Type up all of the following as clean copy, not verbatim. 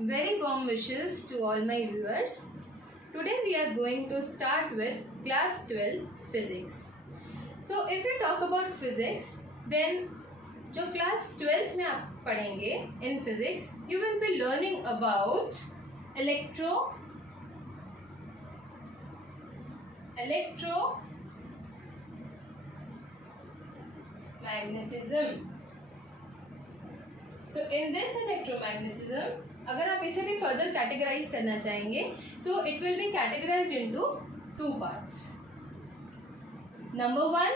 Very warm wishes to all my viewers. Today we are going to start with class 12 physics. So if we talk about physics, then जो class 12 में आप पढ़ेंगे in physics, you will be learning about electromagnetism. So in this electromagnetism, अगर आप इसे भी further categorise करना चाहेंगे, so it will B categorised into two parts. Number 1,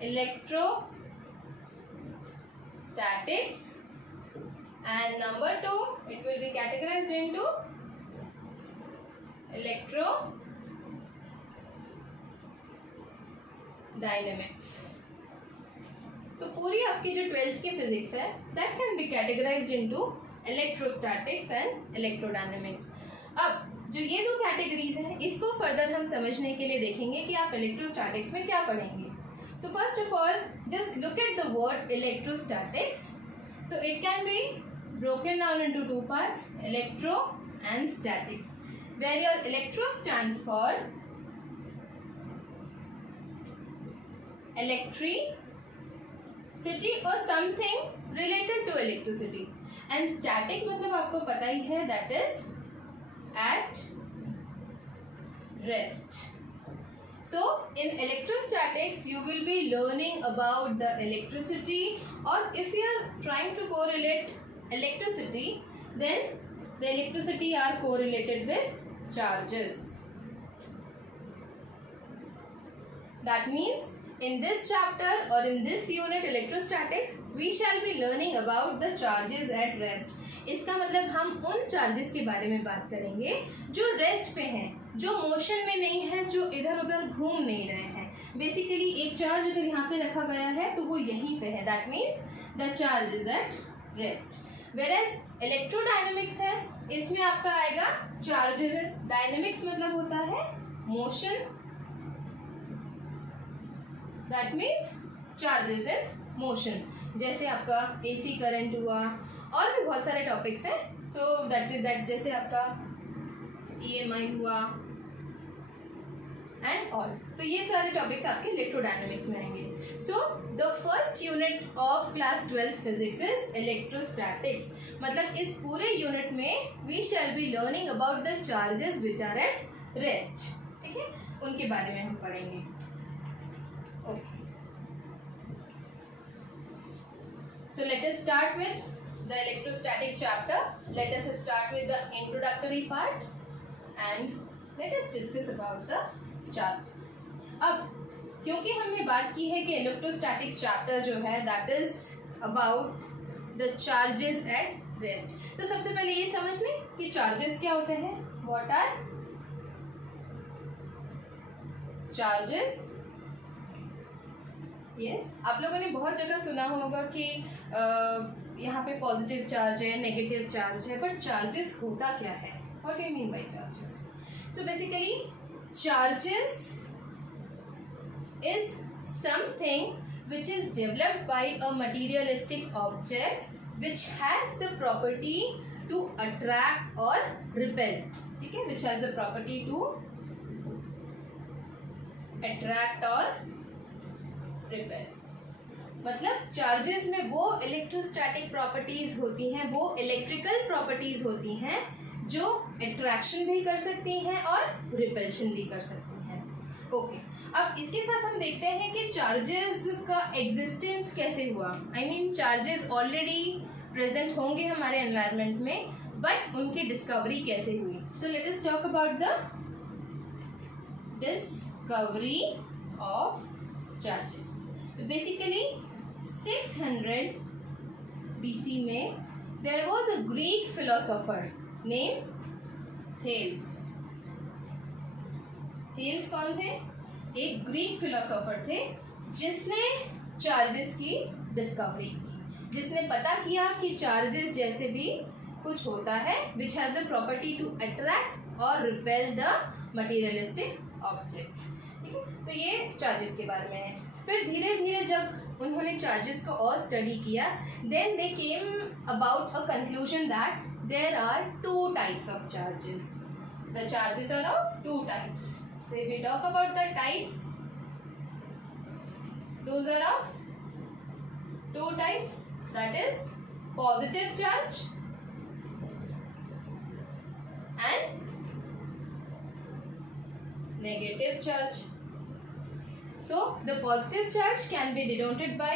electrostatics, and number 2, it will be categorized into electrodynamics. तो पूरी आपकी जो 12th की फिजिक्स है that can be categorised into electrostatics and electrodynamics. अब जो ये दो कैटेगरीज हैं इसको फर्दर हम समझने के लिए देखेंगे कि आप इलेक्ट्रोस्टैटिक्स में क्या पढ़ेंगे. सो first of all just look at the word electrostatics. So it can be broken down into two parts, electro and statics, where your electro stands for electricity or something related to electricity, and static मतलब आपको पता ही है that is at rest. So in electrostatics you will be learning about the electricity, or if you are trying to correlate electricity, then the electricity are correlated with charges. That means in this chapter or in this unit electrostatics we shall be learning about the charges at rest. इसका मतलब हम उन charges के बारे में बात करेंगे जो रेस्ट पे हैं, जो मोशन में नहीं है, जो इधर उधर घूम नहीं रहे हैं. बेसिकली एक चार्ज अगर यहाँ पे रखा गया है तो वो यहीं पे है. That means the charge is at rest. Whereas electrodynamics है, इसमें आपका आएगा चार्जेस. डायनेमिक्स मतलब होता है motion. That means charges in motion. जैसे आपका एसी करंट हुआ और भी बहुत सारे टॉपिक्स हैं. सो दैट जैसे आपका ईएमआई हुआ एंड ऑल. तो ये सारे टॉपिक्स आपके इलेक्ट्रोडायनेमिक्स में आएंगे. So the first unit of class 12 physics is electrostatics. मतलब इस पूरे यूनिट में we shall be learning about the charges which are at rest. ठीक है, उनके बारे में हम पढ़ेंगे. Okay, so let us start with the electrostatics chapter. Let us start with the introductory part and let us discuss about the charges. अब क्योंकि हमने बात की है कि इलेक्ट्रोस्टैटिक्स चैप्टर जो है that is about the charges at rest, तो सबसे पहले ये समझ लें कि चार्जेस क्या होते हैं. What are charges? यस, आप लोगों ने बहुत जगह सुना होगा कि यहाँ पे पॉजिटिव चार्ज है, नेगेटिव चार्ज है, बट चार्जेस होता क्या है? What do you mean by charges? So basically charges is something which is developed by a materialistic object which has the property to attract और रिपेल. ठीक है, which has the property to attract और repel. मतलब charges में वो electrostatic properties होती हैं, वो इलेक्ट्रिकल प्रॉपर्टीज होती हैं जो अट्रैक्शन भी कर सकती हैं और रिपल्शन भी कर सकती हैं. ओके, अब इसके साथ हम देखते हैं कि चार्जेस का एग्जिस्टेंस कैसे हुआ. I mean charges already present होंगे हमारे एनवायरनमेंट में, बट उनकी डिस्कवरी कैसे हुई. So let us talk about the discovery of charges. तो बेसिकली 600 BC में there was a Greek philosopher name Thales. Thales कौन थे? एक ग्रीक फिलोसोफर थे जिसने चार्जेस की डिस्कवरी की, जिसने पता किया कि चार्जेस जैसे भी कुछ होता है which has the property to attract और रिपेल द मटीरियलिस्टिक ऑब्जेक्ट्स. ठीक है, तो ये चार्जेस के बारे में है. फिर धीरे धीरे जब उन्होंने चार्जेस को और स्टडी किया, then they came about a conclusion that there are two types of charges. The charges are of two types. So if we talk about the types, those are of two types, that is positive charge and negative charge. So the positive charge can be denoted by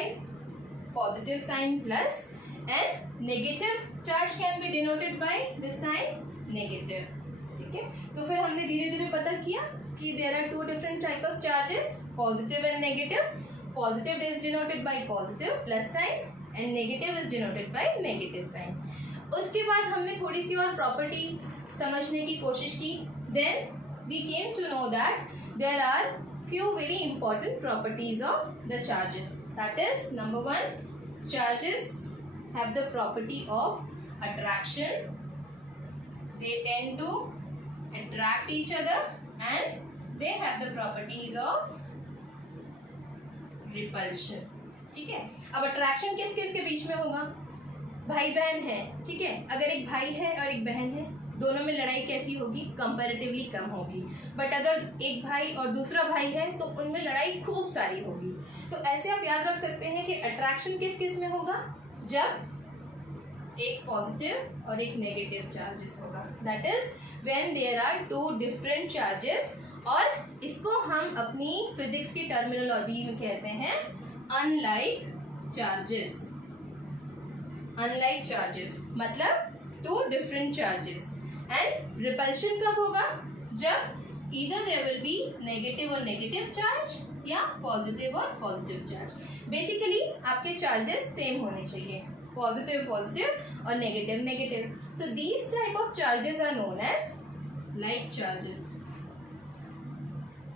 positive sign plus, and negative charge can be denoted by the sign negative. ठीक है, तो फिर हमने धीरे धीरे पता किया कि there are two different types of charges, positive and negative. Positive is denoted by positive plus sign and negative is denoted by negative sign. उसके बाद हमने थोड़ी सी और प्रॉपर्टी समझने की कोशिश की. Then we came to know that there are few very important properties of the charges. That is, number one, charges have the property of attraction. They tend to attract each other and they have the properties of repulsion. ठीक है, अब attraction किस किस के बीच में होगा? भाई बहन है. ठीक है, अगर एक भाई है और एक बहन है, दोनों में लड़ाई कैसी होगी? कंपैरेटिवली कम होगी. बट अगर एक भाई और दूसरा भाई है तो उनमें लड़ाई खूब सारी होगी. तो ऐसे आप याद रख सकते हैं कि अट्रैक्शन किस किस में होगा? जब एक पॉजिटिव और एक नेगेटिव चार्जेस होगा. That is when there are two different charges, और इसको हम अपनी फिजिक्स की टर्मिनोलॉजी में कहते हैं अनलाइक चार्जेस. अनलाइक चार्जेस मतलब two different charges. And repulsion कब होगा? जब either there will be negative और नेगेटिव चार्ज या पॉजिटिव और पॉजिटिव चार्ज. बेसिकली आपके चार्जेस सेम होने चाहिए, पॉजिटिव पॉजिटिव और negative negative. So these type of charges are known as like charges.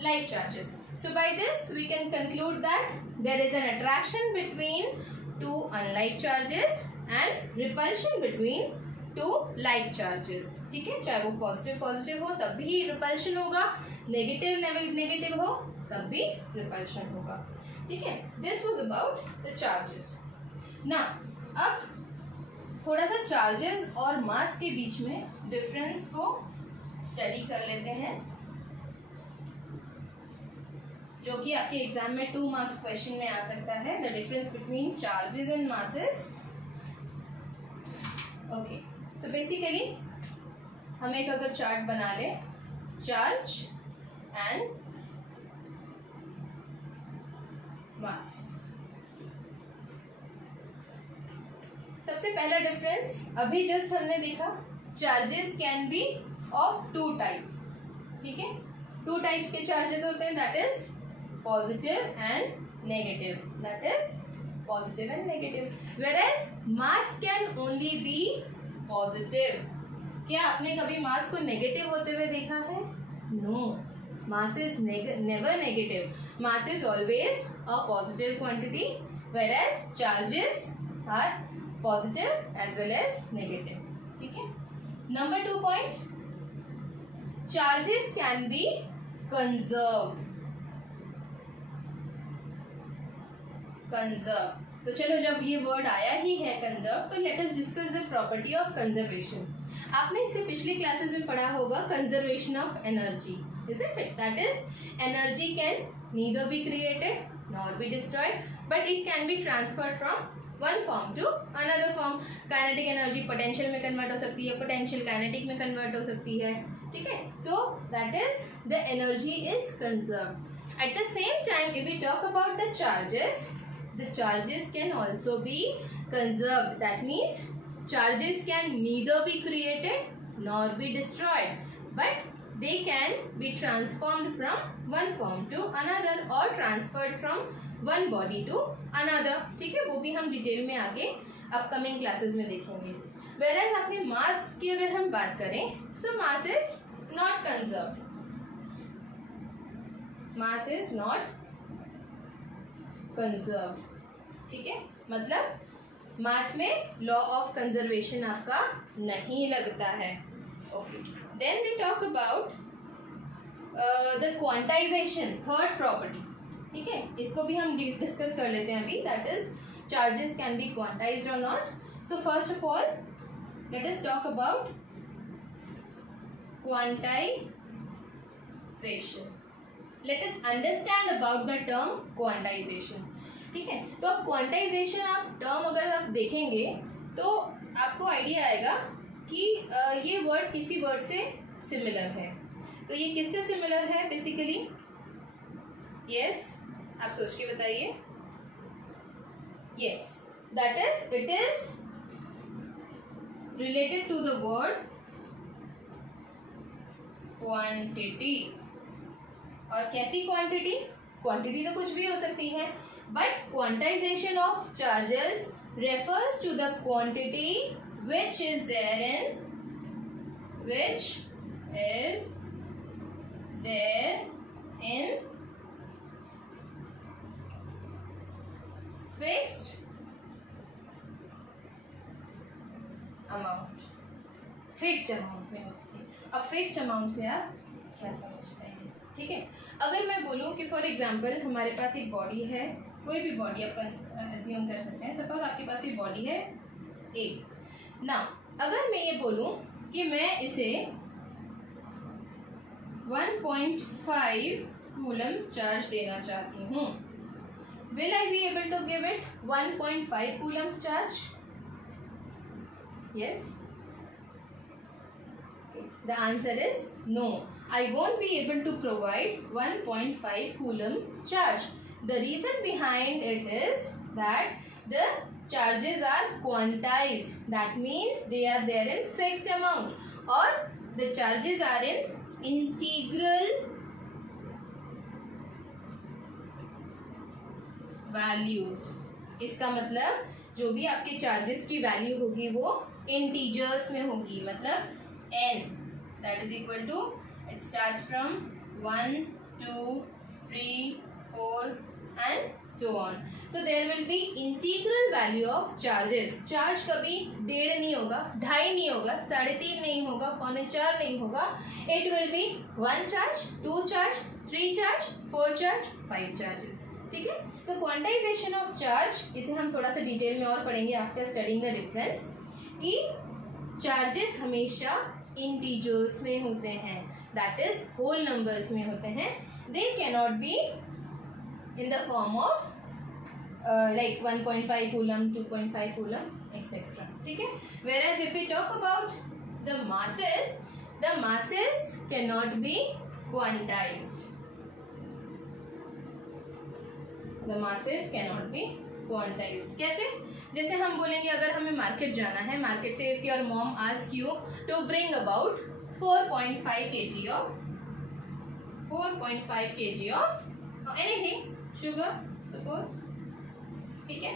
Like charges. So by this we can conclude that there is an attraction between two unlike charges and repulsion between two like charges. ठीक है, चाहे वो positive positive हो तब भी repulsion होगा, negative negative हो तब भी रिपल्शन होगा. ठीक है, this was about the charges. ना अब थोड़ा सा चार्जेस और मास के बीच में डिफरेंस को स्टडी कर लेते हैं, जो कि आपके एग्जाम में 2 मार्क्स क्वेश्चन में आ सकता है. The difference between charges and masses. Okay, so basically हम एक अगर चार्ट बना ले, चार्ज एंड मास. सबसे पहला डिफरेंस अभी जस्ट हमने देखा, charges can B of two types. ठीक है, टू टाइप्स के चार्जेस होते हैं, that is positive and negative. That is positive and negative. Whereas mass can only be positive. क्या आपने कभी मास को नेगेटिव होते हुए देखा है? No. Mass is never negative. Mass is always a positive quantity, whereas charges are positive as well as negative. ठीक है. Number 2 point. Charges can be conserved. Conserve. तो चलो, जब ये वर्ड आया ही है कंजर्व, तो let us discuss the property of conservation. आपने इसे पिछली क्लासेस में पढ़ा होगा, conservation of energy. Isn't it? That is, energy can neither be created nor be destroyed, but it can be transferred from one form to another form. Kinetic energy potential में convert हो सकती है, potential kinetic में convert हो सकती है. ठीक है, सो that is the energy is conserve. At the same time, if we talk about the charges can also be conserved. That means charges can neither be created nor be destroyed, but they can be transformed from one form to another or transferred from one body to another. ठीक है, वो भी हम detail में आगे upcoming classes में देखेंगे. Whereas अपने मास की अगर हम बात करें, so mass is not conserved. Mass is not conserve. ठीक है, मतलब मास में लॉ ऑफ कंजर्वेशन आपका नहीं लगता है. Okay, then we talk about the quantization. Third property, ठीक है, इसको भी हम डिस्कस कर लेते हैं अभी, that is charges can be quantized और not. So first of all let us talk about quantization. Let us understand about the term quantization. ठीक है, तो अब क्वांटाइजेशन आप टर्म अगर आप देखेंगे तो आपको आइडिया आएगा कि ये वर्ड किसी वर्ड से सिमिलर है। तो ये किससे सिमिलर है बेसिकली? यस, आप सोच के बताइए। Yes, that is it is related to the word quantity. और कैसी क्वांटिटी? क्वांटिटी तो कुछ भी हो सकती है, but quantization of charges refers to the quantity which is there in fixed amount। Fixed amount में होती है। अब फिक्स्ड अमाउंट से आप क्या समझते हैं? ठीक है, अगर मैं बोलूँ कि फॉर एग्जांपल हमारे पास एक बॉडी है, कोई भी बॉडी आप एज्यूम कर सकते हैं, सपोज आपके पास एक बॉडी है ए ना। अगर मैं ये बोलूँ कि मैं इसे 1.5 कूलम चार्ज देना चाहती हूँ, will I be able to give it 1.5 coulomb charge? Yes, the answer is no, I won't be able to provide 1.5 coulomb charge. The reason behind it is that the charges are quantized, that means they are there in fixed amount, or the charges are in integral values। इसका मतलब जो भी आपके charges की value होगी वो integers में होगी, मतलब n that is equal to, it starts from 1 2 3 4 and so on। so there will be integral value of charges। Charge कभी 1.5 नहीं होगा, 2.5 नहीं होगा, 3.5 नहीं होगा, 3.25 नहीं होगा। it will be 1 charge, 2 charge, 3 charge, 4 charge, 5 charges। ठीक है, so quantization of charge, इसे हम थोड़ा सा डिटेल में और पढ़ेंगे आफ्टर स्टडिंग द डिफरेंस, कि चार्जेस हमेशा इंटीजर्स में होते हैं, दैट इज होल नंबर्स में होते हैं। They cannot be in the form of like 1.5 coulomb, 2.5 coulomb etcetera. ठीक है, whereas if we talk about the masses cannot be quantized. The masses cannot be quantized। कैसे? जैसे हम बोलेंगे अगर हमें मार्केट जाना है, मार्केट से if your mom ask you to bring about 4.5 kg of anything, sugar suppose, ठीक है,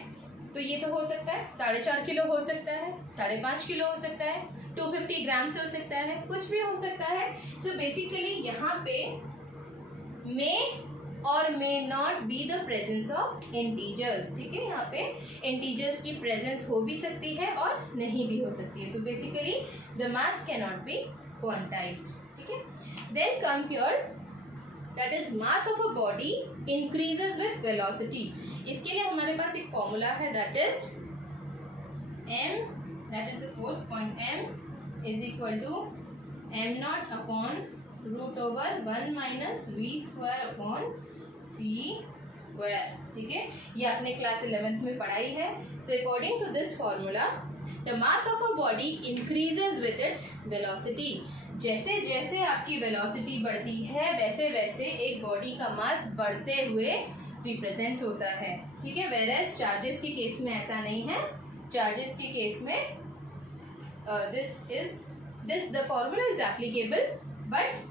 तो ये तो हो सकता है 4.5 किलो हो सकता है, 5.5 किलो हो सकता है, 250 ग्राम से हो सकता है, कुछ भी हो सकता है। सो बेसिकली यहाँ पे में और may not be the presence of integers. ठीक है, यहाँ पे इंटीजर्स की प्रेजेंस हो भी सकती है और नहीं भी हो सकती है। So basically the mass can not be quantized. ठीक है, then comes your that is mass of a body increases with velocity. इसके लिए हमारे पास एक फॉर्मूला है, that is m, that is the fourth point, m is equal to m naught upon root over 1 minus V square upon C square. ठीक है, ये आपने क्लास 11th में पढ़ाई है। So according to this formula the mass of a body increases with its velocity. जैसे जैसे आपकी वेलोसिटी बढ़ती है वैसे वैसे एक बॉडी का मास बढ़ते हुए रिप्रेजेंट होता है। ठीक है, वेयरएज चार्जेस के केस में ऐसा नहीं है। चार्जेस के केस में this the formula is applicable, but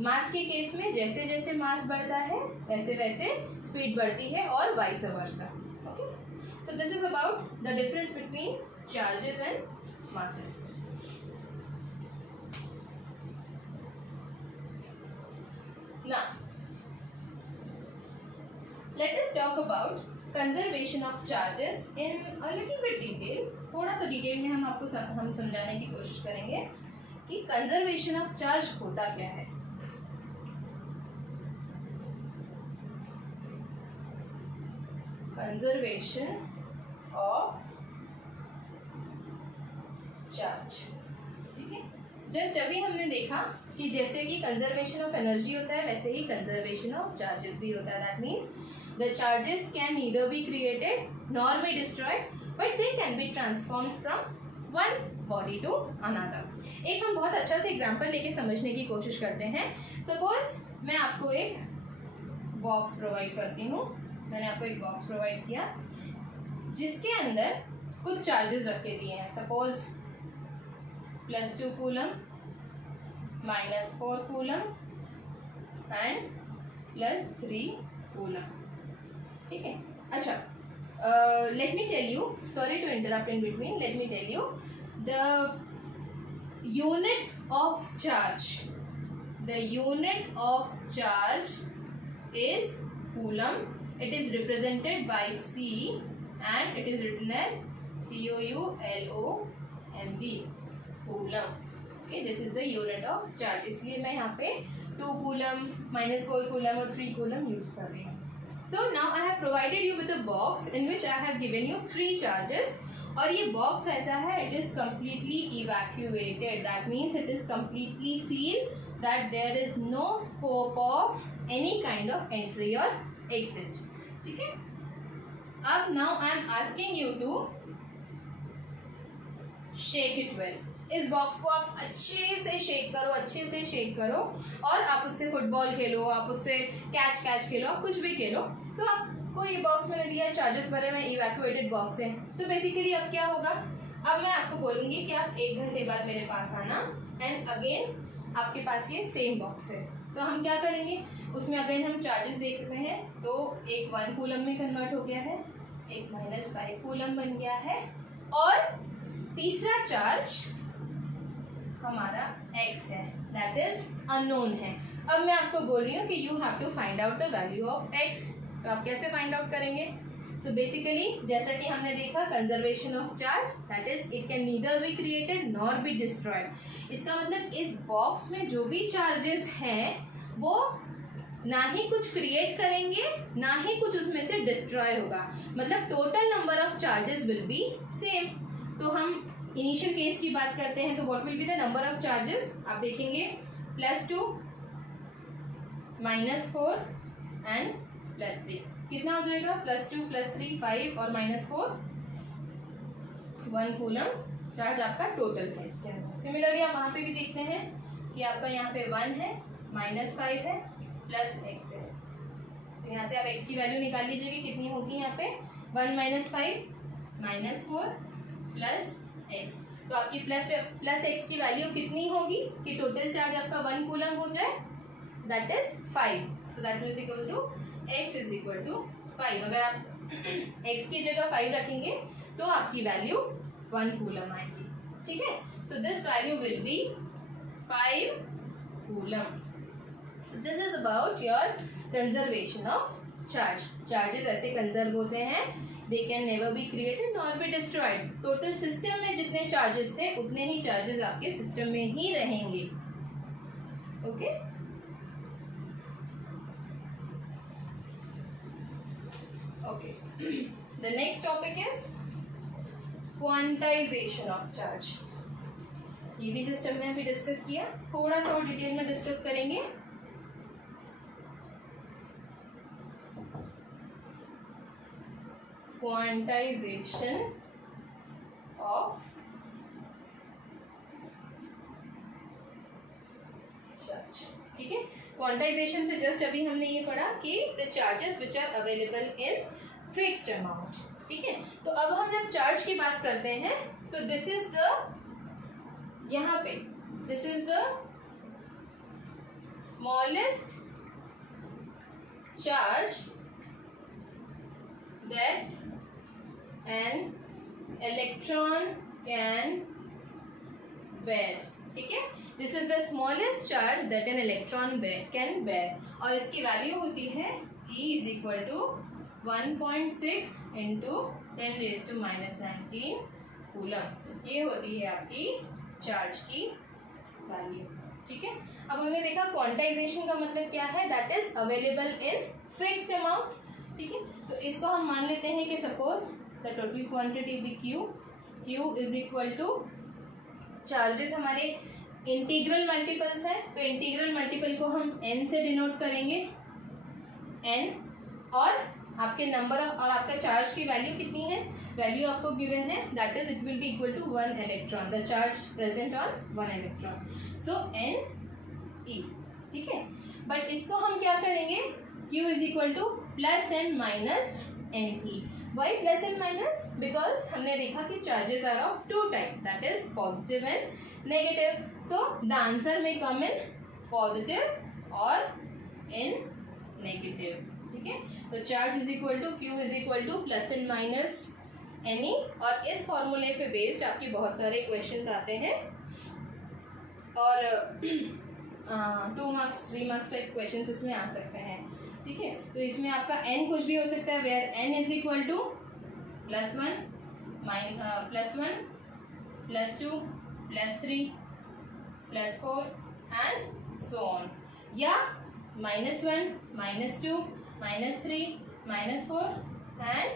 mass के केस में जैसे जैसे मास बढ़ता है वैसे वैसे स्पीड बढ़ती है और vice versa. Okay, so this is about the difference between charges and masses. Now, let us talk about conservation of charges in a little bit detail। थोड़ा सा डिटेल में हम आपको हम समझाने की कोशिश करेंगे कि कंजर्वेशन ऑफ चार्ज होता क्या है। Conservation of charge. ठीक है, जस्ट अभी हमने देखा कि जैसे कि कंजर्वेशन ऑफ एनर्जी होता है वैसे ही कंजर्वेशन ऑफ चार्जेस भी होता है। That means the charges can neither be created nor be destroyed but they can be transformed from one body to another. एक हम बहुत अच्छा से एग्जांपल लेके समझने की कोशिश करते हैं। सपोज मैं आपको एक बॉक्स प्रोवाइड करती हूँ, मैंने आपको एक बॉक्स प्रोवाइड किया जिसके अंदर कुछ चार्जेस रखे दिए हैं। Suppose +2 coulomb, -4 coulomb and +3 coulomb. ठीक है, अच्छा, let me tell you, sorry to interrupt in between, let me tell you the unit of charge, the unit of charge is coulomb. It is represented by C and it is written as COULOMB, coulomb. Okay, this is the unit of charge. इसलिए मैं यहाँ पे 2 coulomb, -4 coulomb और 3 coulomb use कर रही हूँ। So now I have provided you with a box in which I have given you 3 charges और ये box ऐसा है, it is completely evacuated. That means it is completely sealed, that there is no scope of any kind of entry or exit. ठीक है, अब now I am asking you to shake it well. इस box को आप अच्छे से shake करो, अच्छे से शेक करो और आप उससे फुटबॉल खेलो, आप उससे कैच खेलो, आप कुछ भी खेलो। सो आपको ये बॉक्स मैंने दिया है, चार्जेस भरे में, इवैक्यूएटेड बॉक्स है। सो बेसिकली अब क्या होगा, अब मैं आपको बोलूँगी कि आप 1 घंटे बाद मेरे पास आना एंड अगेन आपके पास ये सेम बॉक्स है। तो हम क्या करेंगे, उसमें अगेन हम चार्जेस देख रहे हैं। तो एक 1 कूलम में कन्वर्ट हो गया है, एक -5 कूलम बन गया है और तीसरा चार्ज हमारा x है, दैट इज अननोन है। अब मैं आपको बोल रही हूँ कि you have to find out the value of x। तो आप कैसे फाइंड आउट करेंगे? तो बेसिकली जैसा कि हमने देखा conservation of charge, that is it can neither be created nor be destroyed. इसका मतलब इस बॉक्स में जो भी चार्जेस हैं वो ना ही कुछ क्रिएट करेंगे ना ही कुछ उसमें से डिस्ट्रॉय होगा, मतलब total number of charges will be same. तो हम इनिशियल केस की बात करते हैं, तो what will be the number of charges? आप देखेंगे +2, -4 एंड +3 कितना हो जाएगा? +2 +3 5 और -4 1 कूलम चार्ज आपका टोटल है इसके अंदर। सिमिलरली आप वहाँ पे भी देखते हैं कि आपका यहाँ पे 1 है, -5 है, +x है। तो यहाँ से आप x की वैल्यू निकाल लीजिएगा, कितनी होगी यहाँ पे? 1 - 5 -4 +x। तो आपकी +x की वैल्यू कितनी होगी कि टोटल चार्ज आपका 1 कूलम हो जाए? That is 5। So that is equal to x is equal to 5। अगर आप x की जगह 5 रखेंगे तो आपकी वैल्यू 1 कूलम आएगी। ठीक है, so this value will be 5 coulomb. This is about your conservation of charge. Charges ऐसे कंजर्व होते हैं, they can never be created nor be destroyed. Total system में जितने चार्जेस थे उतने ही चार्जेस आपके सिस्टम में ही रहेंगे। Okay, okay, the next topic is quantization of charge. ये भी जस्ट हमने अभी डिस्कस किया, थोड़ा सा और डिटेल में डिस्कस करेंगे। Quantization of charge. ठीक है, क्वांटाइजेशन से जस्ट अभी हमने ये पढ़ा कि the charges which are available in fixed amount. ठीक है, तो अब हम जब चार्ज की बात करते हैं तो दिस इज द, यहाँ पे this is the smallest charge that an electron can bear। ठीक है, this is the smallest charge that an electron can bear और इसकी वैल्यू होती है E is equal to 1.6 into 10⁻⁻19 coulomb. ये होती है आपकी चार्ज की वैल्यू। ठीक है, अब हमने देखा क्वांटाइजेशन का मतलब क्या है, that is available in fixed amount. ठीक है, तो इसको हम मान लेते हैं कि suppose the total quantity of the Q is equal two charges हमारे इंटीग्रल मल्टीपल्स हैं, तो इंटीग्रल मल्टीपल को हम n से डिनोट करेंगे, n, और आपके नंबर और आपका चार्ज की वैल्यू कितनी है, वैल्यू आपको गिवन है, that is it will be equal to 1 electron, the charge present on 1 electron, so n e, ठीक है। बट इसको हम क्या करेंगे, q is equal to plus N minus N E. Why plus N minus? Because हमने देखा कि charges are of two type, that is positive and negative, so the answer में कम इन पॉजिटिव और इन negative, ठीक है। तो charge is equal to Q is equal to plus N minus N E, और इस फॉर्मूले पे बेस्ड आपके बहुत सारे क्वेश्चंस आते हैं और 2 मार्क्स 3 मार्क्स टाइप क्वेश्चंस इसमें आ सकते हैं, ठीक है। तो इसमें आपका n कुछ भी हो सकता है, where n is equal to +1 +2 +3 +4 and so on, या -1 -2 -3 -4 एंड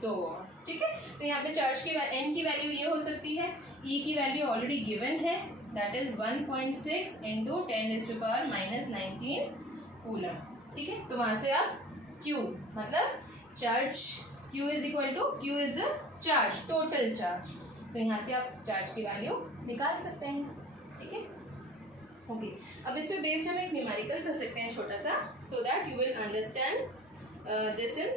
सो ऑन, ठीक है। तो यहाँ पे चार्ज की n की वैल्यू ये हो सकती है, e की वैल्यू ऑलरेडी गिवन है, दैट इज 1.6 इंटू 10⁻⁻19 कूलम, ठीक है। तो वहाँ से आप Q मतलब charge Q is equal to Q is the charge, total charge, तो यहाँ से आप चार्ज की वैल्यू निकाल सकते हैं, ठीक है। ओके, अब इस पे बेस्ड हम एक न्यूमेरिकल कर सकते हैं छोटा सा, so that you will understand this in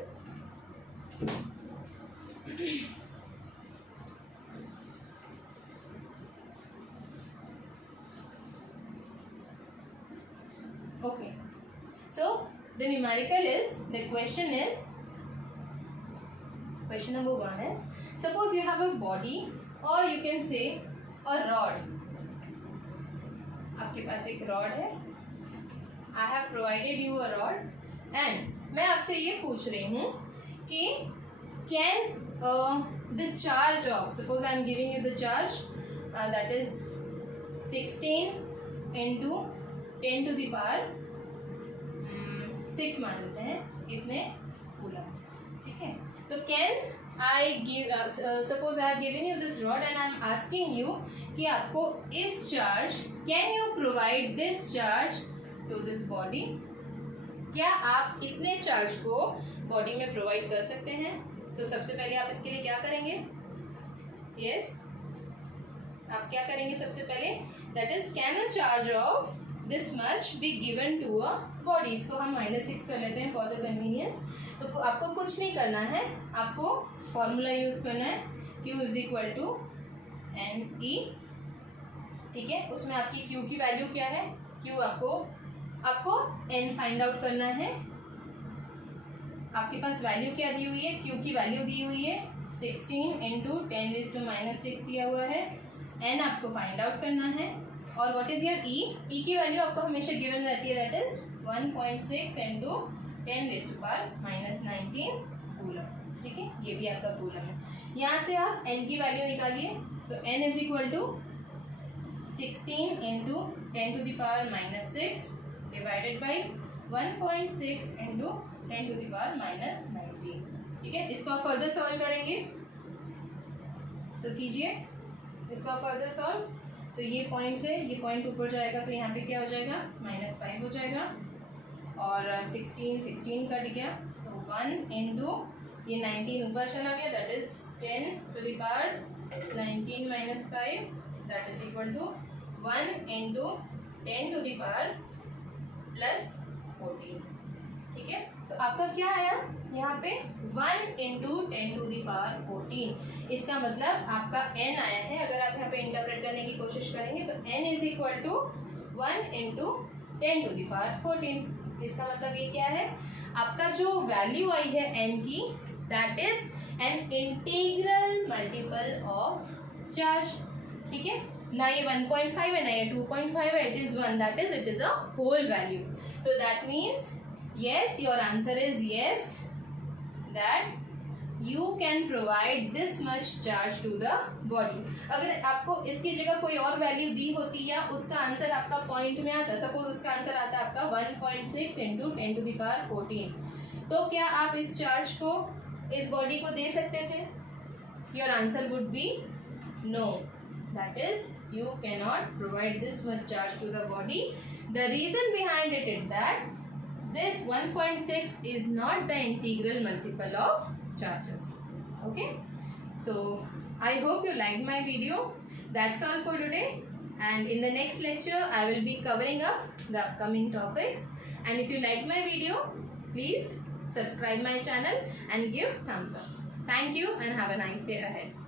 okay. So the numerical is, the question number 1 is, suppose you have a body or you can say a rod, आपके पास एक रॉड है, I have provided you a rod, and मैं आपसे ये पूछ रही हूँ कि can the charge of, suppose I am giving you the charge that is 16 into 10 to the power 6 मान लेते हैं, इतने कूलम, ठीक है। तो can I give, suppose I have given you this rod and I am asking you कि आपको इस charge, can you provide this charge to this body, क्या आप इतने चार्ज को बॉडी में प्रोवाइड कर सकते हैं? सो सबसे पहले आप इसके लिए क्या करेंगे, यस आप क्या करेंगे सबसे पहले, that is can a charge of this much be given to a body, इसको हम -6 कर लेते हैं फॉर द कन्वीनियंस। तो आपको कुछ नहीं करना है, आपको फॉर्मूला यूज करना है, Q is equal to N E, ठीक है। उसमें आपकी Q की वैल्यू क्या है, Q आपको n फाइंड आउट करना है, आपके पास वैल्यू क्या दी हुई है, Q की वैल्यू दी हुई है 16 इंटू 10⁻⁶ दिया हुआ है, n आपको फाइंड आउट करना है, और व्हाट इज योर e की वैल्यू आपको हमेशा गिवन रहती है, दैट इज 1.6 इंटू 10⁻⁹ कूलम, ठीक है, ये भी आपका कूलम है। यहाँ से आप n की वैल्यू निकालिए, तो n is equal to 16 into 10⁻⁻6 divided by 1.6 into 10⁻⁻19, ठीक है। इसको आप फर्दर सॉल्व करेंगे तो कीजिए, इसको आप फर्दर सॉल्व, तो ये पॉइंट है, ये पॉइंट ऊपर जाएगा, तो यहाँ पे क्या हो जाएगा, -5 हो जाएगा, और 16 कट गया, तो 1 इंटू ये 19 ऊपर चला गया, that is 10⁻19 - 5, that is equal to 1 into 10⁻+14, ठीक है। तो आपका क्या आया यहाँ पे 1 इंटू 10⁻14, इसका मतलब आपका n आया है। अगर आप यहाँ पे इंटरप्रेट करने की कोशिश करेंगे तो n is equal to 1 into 10⁻14, इसका मतलब ये क्या है, आपका जो वैल्यू आई है n की, that is an integral multiple of charge, ठीक है। ना ये 1.5 है ना ये 2.5 है, it is 1, that is it is a whole value, so that means yes, your answer is yes, that you can provide this much charge to the body। अगर आपको इसकी जगह कोई और वैल्यू दी होती या उसका आंसर आपका पॉइंट में आता, सपोज उसका आंसर आता आपका 1.6 इंटू 10⁻14, तो क्या आप इस चार्ज को इस बॉडी को दे सकते थे? Your answer would be no, that is you cannot provide this much charge to the body. The reason behind it is that this 1.6 is not the integral multiple of charges. Okay, so I hope you liked my video. That's all for today, and in the next lecture I will be covering up the upcoming topics. And if you like my video, please subscribe my channel and give thumbs up. Thank you and have a nice day ahead.